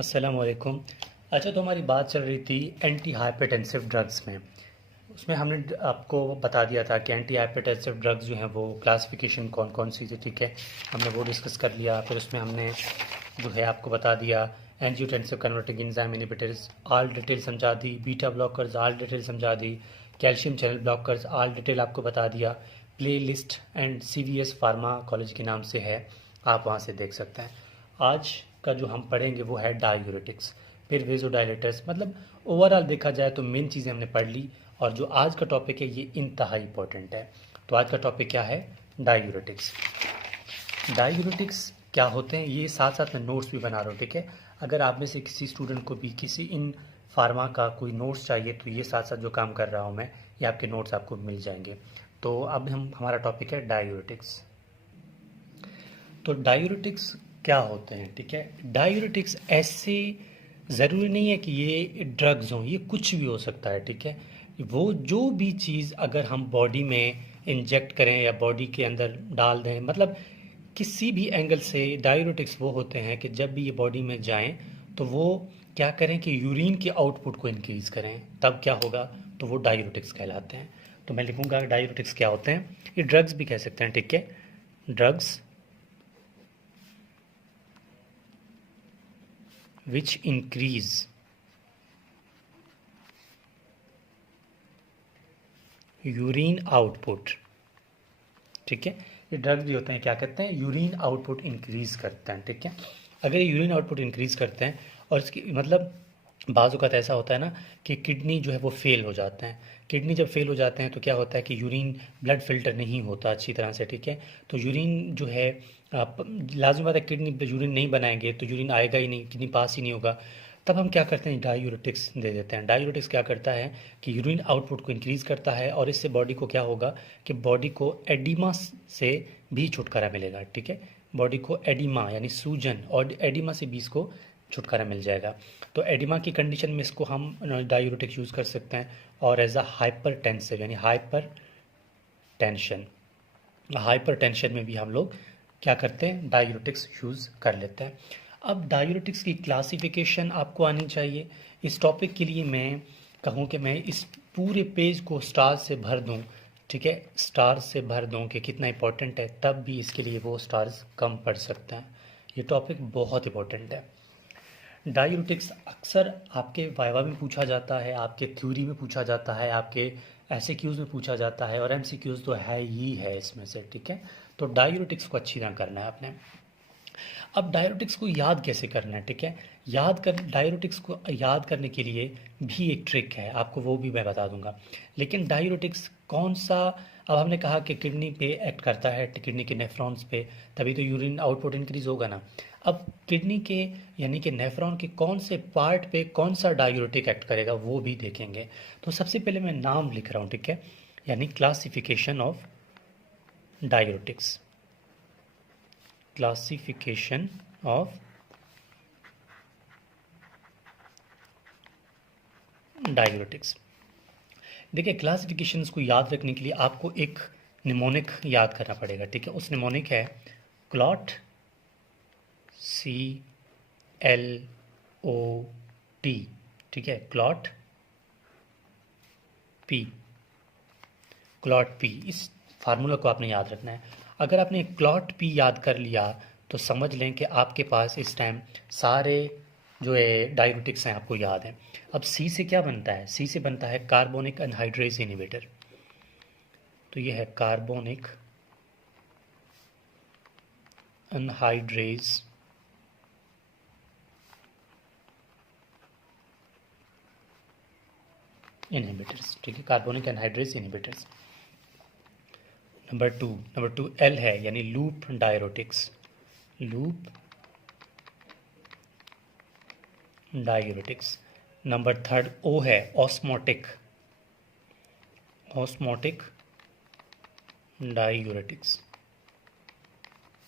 अस्सलाम वालेकुम। अच्छा, तो हमारी बात चल रही थी एंटी हाइपरटेंसिव ड्रग्स में। उसमें हमने आपको बता दिया था कि एंटी हाइपरटेंसिव ड्रग्स जो हैं वो क्लासिफिकेशन कौन कौन सी थी, ठीक है। हमने वो डिस्कस कर लिया। फिर उसमें हमने जो है आपको बता दिया angiotensin converting enzyme inhibitors all detail समझा दी, बीटा ब्लॉकर्स ऑल डिटेल समझा दी, calcium channel blockers all detail आपको बता दिया। Playlist and CVS pharma college के नाम से है, आप वहाँ से देख सकते हैं। आज का जो हम पढ़ेंगे वो है डायूरेटिक्स, फिर वेजोडाइलेटर्स। मतलब ओवरऑल देखा जाए तो मेन चीज़ें हमने पढ़ ली, और जो आज का टॉपिक है ये इंतहा इंपॉर्टेंट है। तो आज का टॉपिक क्या है? डायूरेटिक्स। डायूरेटिक्स क्या होते हैं ये साथ साथ मैं नोट्स भी बना रहा हूँ, ठीक है। अगर आप में से किसी स्टूडेंट को भी किसी इन फार्मा का कोई नोट्स चाहिए तो ये साथ साथ जो काम कर रहा हूँ मैं, ये आपके नोट्स आपको मिल जाएंगे। तो अब हमारा टॉपिक है डायूरेटिक्स। तो डायूरेटिक्स क्या होते हैं, ठीक है। डायूरेटिक्स ऐसे ज़रूरी नहीं है कि ये ड्रग्स हों, ये कुछ भी हो सकता है, ठीक है। वो जो भी चीज़ अगर हम बॉडी में इंजेक्ट करें या बॉडी के अंदर डाल दें, मतलब किसी भी एंगल से डायूरेटिक्स वो होते हैं कि जब भी ये बॉडी में जाएं तो वो क्या करें कि यूरिन के आउटपुट को इंक्रीज़ करें, तब क्या होगा? तो वो डायूरेटिक्स कहलाते हैं। तो मैं लिखूंगा डायूरेटिक्स क्या होते हैं। ये ड्रग्स भी कह सकते हैं, ठीक है। Drugs which increase urine output, ठीक है। ये ड्रग्स भी होते हैं, क्या करते हैं? यूरिन आउटपुट इंक्रीज करते हैं, ठीक है। अगर ये यूरिन आउटपुट इंक्रीज करते हैं और इसकी मतलब बाज़ औक़ात ऐसा होता है ना कि किडनी जो है वो फेल हो जाते हैं। किडनी जब फेल हो जाते हैं तो क्या होता है कि यूरिन ब्लड फिल्टर नहीं होता अच्छी तरह से, ठीक है। तो यूरिन जो है लाजमी बात है, किडनी यूरिन नहीं बनाएंगे तो यूरिन आएगा ही नहीं, किडनी पास ही नहीं होगा। तब हम क्या करते हैं? डायूरेटिक्स दे देते हैं। डायूरेटिक्स क्या करता है कि यूरिन आउटपुट को इंक्रीज़ करता है, और इससे बॉडी को क्या होगा कि बॉडी को एडिमा से भी छुटकारा मिलेगा, ठीक है। बॉडी को एडिमा यानी सूजन, और एडिमा से भी इसको छुटकारा मिल जाएगा। तो एडिमा की कंडीशन में इसको हम डायूरेटिक्स यूज़ कर सकते हैं। और एज अ हाइपर टेंसिव यानी हाइपर टेंशन में भी हम लोग क्या करते हैं? डायूरेटिक्स यूज़ कर लेते हैं। अब डायूरेटिक्स की क्लासिफिकेशन आपको आनी चाहिए। इस टॉपिक के लिए मैं कहूँ कि मैं इस पूरे पेज को स्टार से भर दूँ, ठीक है। स्टार से भर दूँ कि कितना इंपॉर्टेंट है, तब भी इसके लिए वो स्टार्स कम पड़ सकते हैं। ये टॉपिक बहुत इंपॉर्टेंट है। डायूरेटिक्स अक्सर आपके वाइवा में पूछा जाता है, आपके थ्योरी में पूछा जाता है, आपके SAQs में पूछा जाता है, और MCQs तो है ही है इसमें से, ठीक है। तो डायूरेटिक्स को अच्छी तरह करना है आपने। अब डायूरेटिक्स को याद कैसे करना है, ठीक है। डायूरेटिक्स को याद करने के लिए भी एक ट्रिक है, आपको वो भी मैं बता दूंगा। लेकिन डायूरेटिक्स कौन सा, अब हमने कहा कि किडनी पे एक्ट करता है, किडनी के नेफ्रॉन्स पे, तभी तो यूरिन आउटपुट इंक्रीज होगा ना। अब किडनी के यानी कि नेफ्रॉन के कौन से पार्ट पे कौन सा डायूरेटिक एक्ट करेगा वो भी देखेंगे। तो सबसे पहले मैं नाम लिख रहा हूँ, ठीक है, यानी classification of diuretics. Classification of diuretics. देखिए, क्लासिफिकेशंस को याद रखने के लिए आपको एक निमोनिक याद करना पड़ेगा, ठीक है। उस निमोनिक है क्लॉट, CLOT, ठीक है। क्लॉट P, क्लॉट P, इस फार्मूला को आपने याद रखना है। अगर आपने क्लॉट P याद कर लिया तो समझ लें कि आपके पास इस टाइम सारे जो है डायूरेटिक्स हैं आपको याद हैं। अब C से क्या बनता है? C से बनता है कार्बोनिक एनहाइड्रेज इनहिबिटर। तो ये है कार्बोनिक एनहाइड्रेज इनहिबिटर्स, ठीक है। Carbonic anhydrase inhibitors. Number two L है, यानी loop diuretics. Loop diuretics. Number third O है, ऑस्मोटिक डायूरेटिक्स,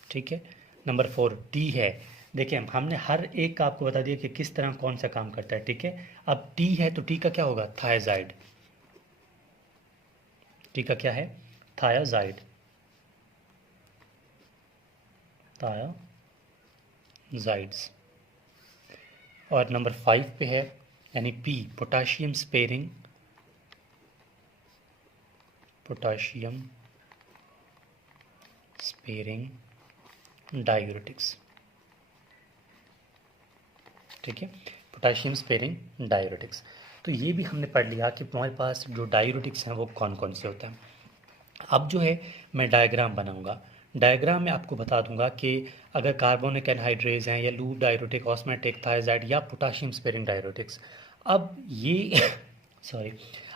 ठीक है। नंबर 4 D है। देखिए, हमने हर एक का आपको बता दिया कि किस तरह कौन सा काम करता है, ठीक है। अब T है तो T का क्या होगा? थायाजाइड। T का क्या है? थायाजाइड। थायाजाइड्स। और नंबर 5 पे है यानी P, potassium sparing, potassium sparing diuretics. ठीक है, पोटाशियम स्पेयरिंग डायूरेटिक्स। तो ये भी हमने पढ़ लिया कि हमारे पास जो डायूरेटिक्स हैं वो कौन कौन से होते हैं। अब जो है मैं डायग्राम बनाऊंगा। डायग्राम में आपको बता दूंगा कि अगर कार्बोनिक एनहाइड्रेज हैं या लूप डायूरेटिक, ऑस्मेटिक, थायजाइड या पोटाशियम स्पेयरिंग डायूरेटिक्स, अब ये सॉरी,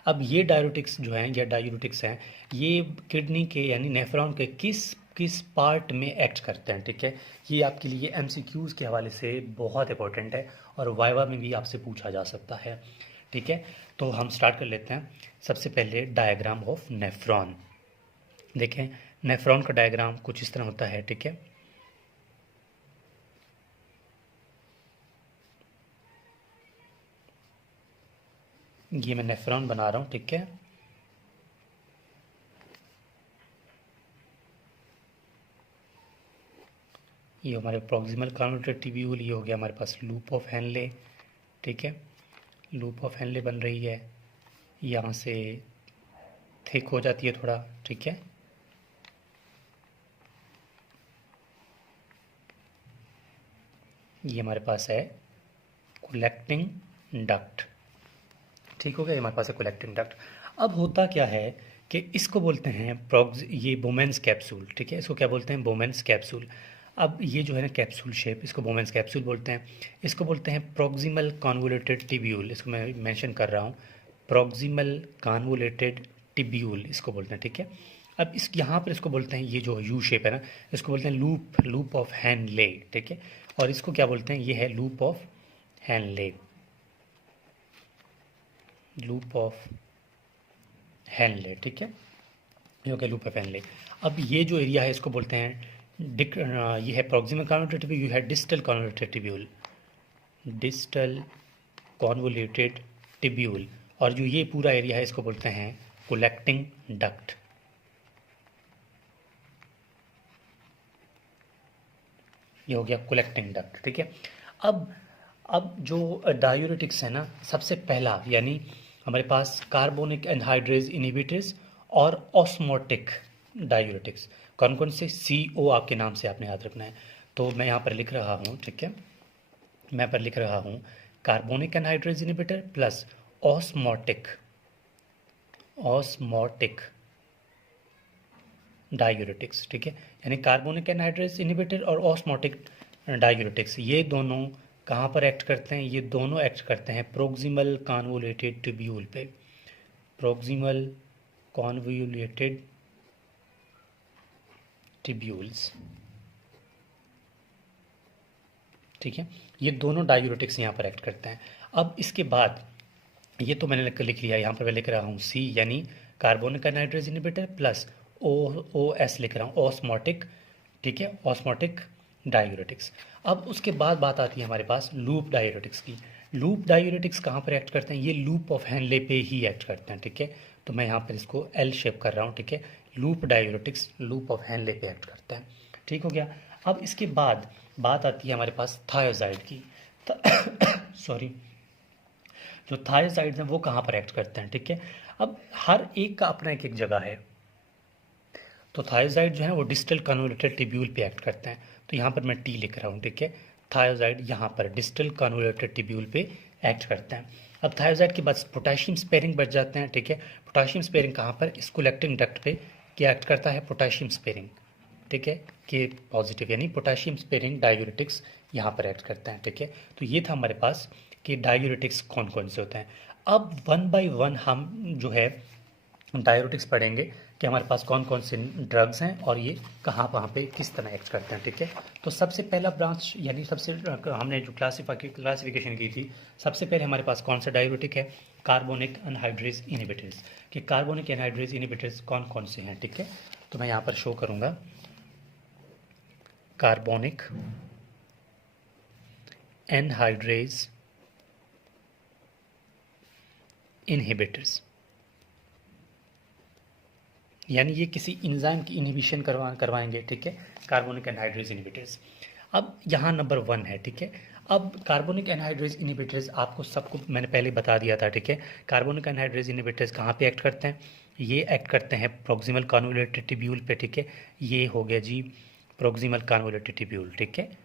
अब ये डायूरेटिक्स जो हैं या डायूरेटिक्स हैं, ये किडनी के यानी नेफ्रॉन के किस किस पार्ट में एक्ट करते हैं। ठीक है, ये आपके लिए एमसीक्यूज़ के हवाले से बहुत इंपॉर्टेंट है और वाइवा में भी आपसे पूछा जा सकता है। ठीक है, तो हम स्टार्ट कर लेते हैं। सबसे पहले डायग्राम ऑफ नेफ्रॉन देखें। नेफ्रॉन का डायग्राम कुछ इस तरह होता है। ठीक है, ये मैं नेफ्रॉन बना रहा हूँ। ठीक है, ये हमारे प्रॉक्सिमल कन्वर्टेड ट्यूब्यूल, ये हो गया हमारे पास लूप ऑफ हेनले। ठीक है, लूप ऑफ हेनले बन रही है, यहाँ से थिक हो जाती है थोड़ा। ठीक है, ये हमारे पास है कलेक्टिंग डक्ट। ठीक हो गया, ये हमारे पास है कलेक्टिंग डक्ट। अब होता क्या है कि इसको बोलते हैं ये बोमेंस कैप्सूल। ठीक है, इसको क्या बोलते हैं? बोमेंस कैप्सूल। अब ये जो है ना कैप्सूल शेप, इसको बोमेंस कैप्सूल बोलते हैं। इसको बोलते हैं प्रॉक्सिमल कॉन्वोल्यूटेड टिब्यूल, इसको मैं मेंशन कर रहा हूँ, प्रॉक्सिमल कॉन्वोल्यूटेड टिब्यूल इसको बोलते हैं। ठीक है, अब इस यहाँ पर इसको बोलते हैं, ये जो यू शेप है ना, इसको बोलते हैं लूप ऑफ हेनले। ठीक है, और इसको क्या बोलते हैं? ये है loop of Henle, loop of Henle. ठीक है, ये हो गया लूप ऑफ हेनले। अब ये जो एरिया है इसको बोलते हैं ये है प्रॉक्सिमल कॉन्वोल्यूटेड ट्यूब्यूल, ये है distal convoluted tubule, distal convoluted tubule. और जो ये पूरा एरिया है इसको बोलते हैं कलेक्टिंग डक्ट। ये हो गया कलेक्टिंग डक्ट। ठीक है, अब जो डायूरेटिक्स है ना, सबसे पहला यानी हमारे पास कार्बोनिक एनहाइड्रेज इनहिबिटर्स और ऑस्मोटिक डायूरेटिक्स। कौन कौन से? CO आपके नाम से आपने याद रखना है। तो मैं यहाँ पर लिख रहा हूँ। ठीक है, मैं पर लिख रहा हूँ carbonic anhydrase inhibitor plus osmotic diuretics. ठीक है, यानी कार्बोनिक एनहाइड्रेज इनहिबिटर और ऑस्मोटिक डायूरेटिक्स, ये दोनों कहाँ पर एक्ट करते हैं? ये दोनों एक्ट करते हैं प्रॉक्सिमल कॉन्वोल्यूटेड ट्यूब्यूल पे, प्रॉक्सिमल कॉन्वोल्यूटेड ट्यूब्यूल्स। ठीक है, ये दोनों डायूरेटिक्स यहाँ पर एक्ट करते हैं। अब इसके बाद ये तो मैंने लिख लिया, यहाँ पर मैं लिख रहा हूँ C यानी carbonic anhydrase inhibitor plus OS लिख रहा हूँ, ऑस्मोटिक। ठीक है, ऑस्मोटिक डायूरेटिक्स। अब उसके बाद बात आती है हमारे पास लूप डायूरेटिक्स की। लूप डायूरेटिक्स कहाँ पर एक्ट करते हैं? ये लूप ऑफ हेनले पे ही एक्ट करते हैं। ठीक है, तो मैं यहाँ पर इसको L शेप कर रहा हूँ। ठीक है, loop diuretics loop of Henle पे एक्ट करते हैं। ठीक हो गया। अब इसके बाद बात आती है हमारे पास थायोजाइड की। सॉरी, जो थायोजाइड्स हैं वो कहाँ पर एक्ट करते हैं? ठीक है, अब हर एक का अपना एक एक जगह है। तो थायोजाइड जो है वो डिस्टल कन्वोल्यूटेड ट्यूब्यूल पे एक्ट करते हैं। तो यहाँ पर मैं T लिख रहा हूँ। ठीक है, थायोजाइड यहाँ पर डिस्टल कन्वोल्यूटेड ट्यूब्यूल पे एक्ट करते हैं। अब थायोजाइड के बाद पोटाशियम स्पेयरिंग बच जाते हैं। ठीक है, पोटाशियम स्पेयरिंग कहाँ पर? इस कलेक्टिंग डक्ट पे क्या एक्ट करता है? Potassium sparing. ठीक है, के पॉजिटिव यानी पोटाशियम स्पेयरिंग डायूरेटिक्स यहाँ पर एक्ट करते हैं। ठीक है, तो ये था हमारे पास कि डायूरेटिक्स कौन कौन से होते हैं। अब 1 बाय 1 हम जो है डायूरेटिक्स पढ़ेंगे कि हमारे पास कौन कौन से ड्रग्स हैं और ये कहाँ पे किस तरह एक्ट करते हैं। ठीक है, तो सबसे पहला ब्रांच यानी सबसे हमने जो क्लासिफिकेशन की थी, सबसे पहले हमारे पास कौन सा डायूरेटिक है? Carbonic anhydrase inhibitors. कि कार्बोनिक एनहाइड्रेज इनहिबिटर्स कौन कौन से हैं। ठीक है, तो मैं यहाँ पर शो करूँगा कार्बोनिक एनहाइड्रेज इनहिबिटर्स, यानी ये किसी एंजाइम की इनहिबिशन करवाएंगे। ठीक है, कार्बोनिक एनहाइड्रेज इनहिबिटर्स। अब यहाँ नंबर 1 है। ठीक है, अब कार्बोनिक एनहाइड्रेज इनहिबिटर्स आपको सबको मैंने पहले बता दिया था, ठीक है। कार्बोनिक एनहाइड्रेज इनहिबिटर्स कहाँ पे एक्ट करते हैं? ये एक्ट करते हैं प्रॉक्सिमल कन्वोल्यूटेड ट्यूब्यूल पे, ठीक है। ये हो गया जी प्रॉक्सिमल कन्वोल्यूटेड ट्यूब्यूल, ठीक है।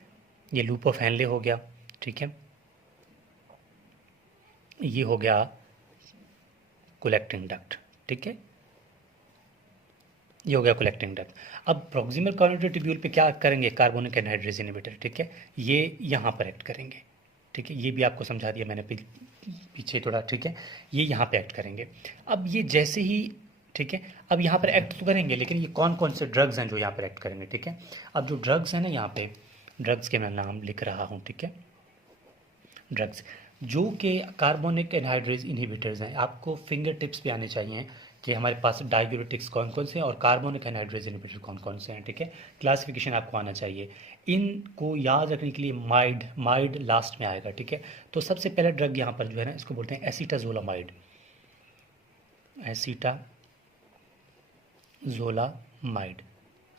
ये लूप ऑफ हेनले हो गया, ठीक है। ये हो गया कलेक्टिंग डक्ट, ठीक है। ये हो गया कलेक्टिंग डक्ट। अब प्रॉक्सिमल कन्वोल्यूटेड ट्यूब्यूल पे क्या करेंगे कार्बोनिक एनहाइड्रेज इनहिबिटर, ठीक है। ये यहाँ पर एक्ट करेंगे, ठीक है। ये भी आपको समझा दिया मैंने पीछे थोड़ा, ठीक है। ये यहाँ पे एक्ट करेंगे। अब ये जैसे ही, ठीक है, अब यहाँ पर एक्ट तो करेंगे, लेकिन ये कौन कौन से ड्रग्स हैं जो यहाँ पर एक्ट करेंगे, ठीक है। अब जो ड्रग्स हैं ना, यहाँ पे ड्रग्स के मैं नाम लिख रहा हूँ, ठीक है। ड्रग्स जो कि कार्बोनिक एनहाइड्रेज इनहिबिटर्स हैं, आपको फिंगर टिप्स पे आने चाहिए कि हमारे पास डाययूरेटिक्स कौन कौन से हैं और कार्बोनिक एनहाइड्रेज इनहिबिटर कौन कौन से हैं, ठीक है। क्लासिफिकेशन आपको आना चाहिए। इनको याद रखने के लिए माइड लास्ट में आएगा, ठीक है। तो सबसे पहला ड्रग यहाँ पर जो है ना, इसको बोलते हैं एसीटाजोलामाइड,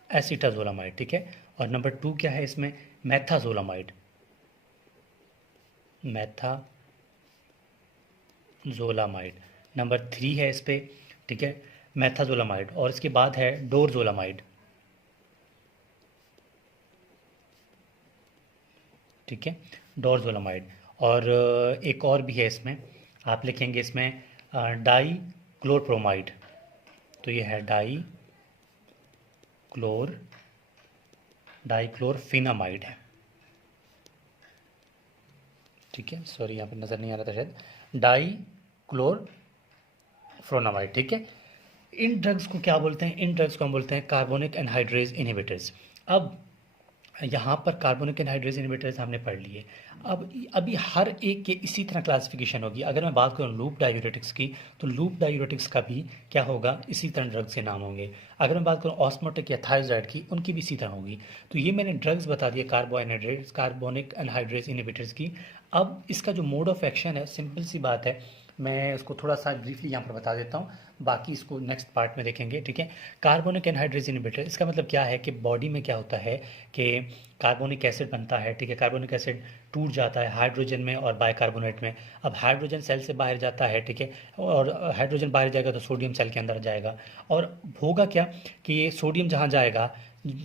एसीटाजोलामाइड, ठीक है। और नंबर 2 क्या है इसमें? मेथाजोलामाइड, नंबर 3 है इस पे, ठीक है, मेथाजोलामाइड। और इसके बाद है डोरजोलामाइड, ठीक है, डोरजोलामाइड। और एक और भी है इसमें, आप लिखेंगे इसमें डाईक्लोरप्रोमाइड, तो ये है डाईक्लोरफिनामाइड है, ठीक है। सॉरी यहाँ पे नज़र नहीं आ रहा था शायद, डाईक्लोरफ्रोनामाइड, ठीक है। इन ड्रग्स को क्या बोलते हैं? इन ड्रग्स को हम बोलते हैं कार्बोनिक एनहाइड्रेज इनहिबिटर्स। अब यहाँ पर कार्बोनिक एनहाइड्रेज इनहिबिटर्स हमने पढ़ लिए। अब अभी हर एक के इसी तरह क्लासिफिकेशन होगी। अगर मैं बात करूँ लूप डायूरेटिक्स की, तो लूप डायूरेटिक्स का भी क्या होगा? इसी तरह ड्रग्स के नाम होंगे। अगर मैं बात करूँ ऑस्मोटिक या थायराइड की, उनकी भी इसी तरह होगी। तो ये मैंने ड्रग्स बता दिए कार्बोनिक एनहाइड्रेज इनहिबिटर्स की। अब इसका जो मोड ऑफ एक्शन है, सिंपल सी बात है, मैं उसको थोड़ा सा ब्रीफली यहाँ पर बता देता हूँ, बाकी इसको नेक्स्ट पार्ट में देखेंगे, ठीक है। कार्बोनिक एनहाइड्रेज इनहिबिटर, इसका मतलब क्या है कि बॉडी में क्या होता है कि कार्बोनिक एसिड बनता है, ठीक है। कार्बोनिक एसिड टूट जाता है हाइड्रोजन में और बाइकार्बोनेट में। अब हाइड्रोजन सेल से बाहर जाता है, ठीक है, और हाइड्रोजन बाहर जाएगा तो सोडियम सेल के अंदर जाएगा। और होगा क्या कि ये सोडियम जहाँ जाएगा,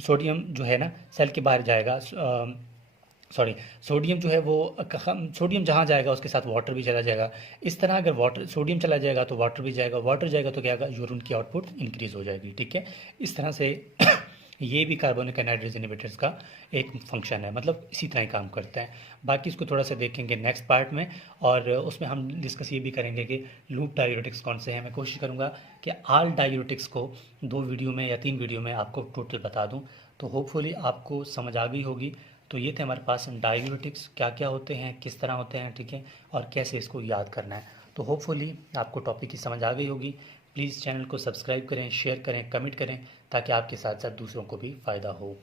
सोडियम जो है ना सेल के बाहर जाएगा, सोडियम जो है वो सोडियम जहाँ जाएगा उसके साथ वाटर भी चला जाएगा। इस तरह अगर सोडियम चला जाएगा तो वाटर भी जाएगा, वाटर जाएगा तो क्या होगा? यूरिन की आउटपुट इंक्रीज हो जाएगी, ठीक है। इस तरह से ये भी कार्बोनिक एनहाइड्रेज इनहिबिटर्स का एक फंक्शन है, मतलब इसी तरह ही काम करता है। बाकी इसको थोड़ा सा देखेंगे नेक्स्ट पार्ट में, और उसमें हम डिस्कस ये भी करेंगे कि लूप डायूरेटिक्स कौन से हैं। मैं कोशिश करूँगा कि ऑल डायूरेटिक्स को 2 वीडियो में या 3 वीडियो में आपको टोटल बता दूँ, तो होपफुली आपको समझ आ गई होगी। तो ये थे हमारे पास डायूरेटिक्स क्या क्या होते हैं, किस तरह होते हैं, ठीक है, और कैसे इसको याद करना है। तो होपफुली आपको टॉपिक की समझ आ गई होगी। प्लीज़ चैनल को सब्सक्राइब करें, शेयर करें, कमेंट करें, ताकि आपके साथ साथ दूसरों को भी फ़ायदा हो।